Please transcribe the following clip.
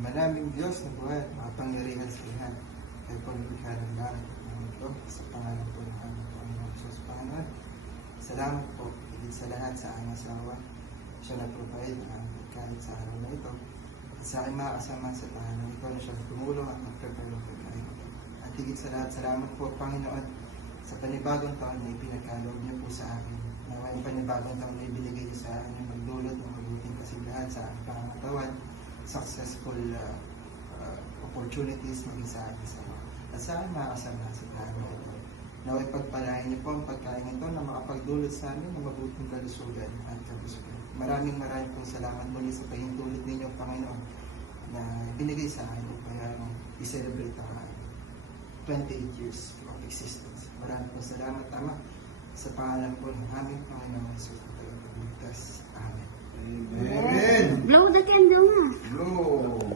Maraming Diyos na buhay at makapangyarihan sa lahat. Kayo po lumikha ng langit at ng mundo sa pangalan po ng aming Panginoon Diyos, Panginoon. Salamat po, higit sa lahat sa aming asawa. Siya na-provide ng aming pagkain sa araw na ito. At sa aking mga kasama sa tahanan ito na siya tumulong at mag-prepare ng pagkain ito. At higit sa lahat, salamat po, Panginoon, sa panibagong taon na ipinagkaloob niyo po sa akin. Nawa yung panibagong taon na ibinigay niyo sa akin yung magdulot ng mabuting kasigahan sa aking pangangatawan, successful opportunities maging sa akin sa mga. At sa aking mga kasama sa tahanan ito. Naway pagpalain niyo po ang pagkain ito na makapagdulot sa amin ng mabuting kalusugan at kabusugan. Maraming pong salamat muli sa pahintulot ninyo, Panginoon, na binigay sa akin upang i-celebrate ang 28 years of existence. Maraming pong salamat, Ama, sa pangalan po ng aming Panginoon Jesus na tagapagligtas. Amen. Amen. Blow the candle na. Blow.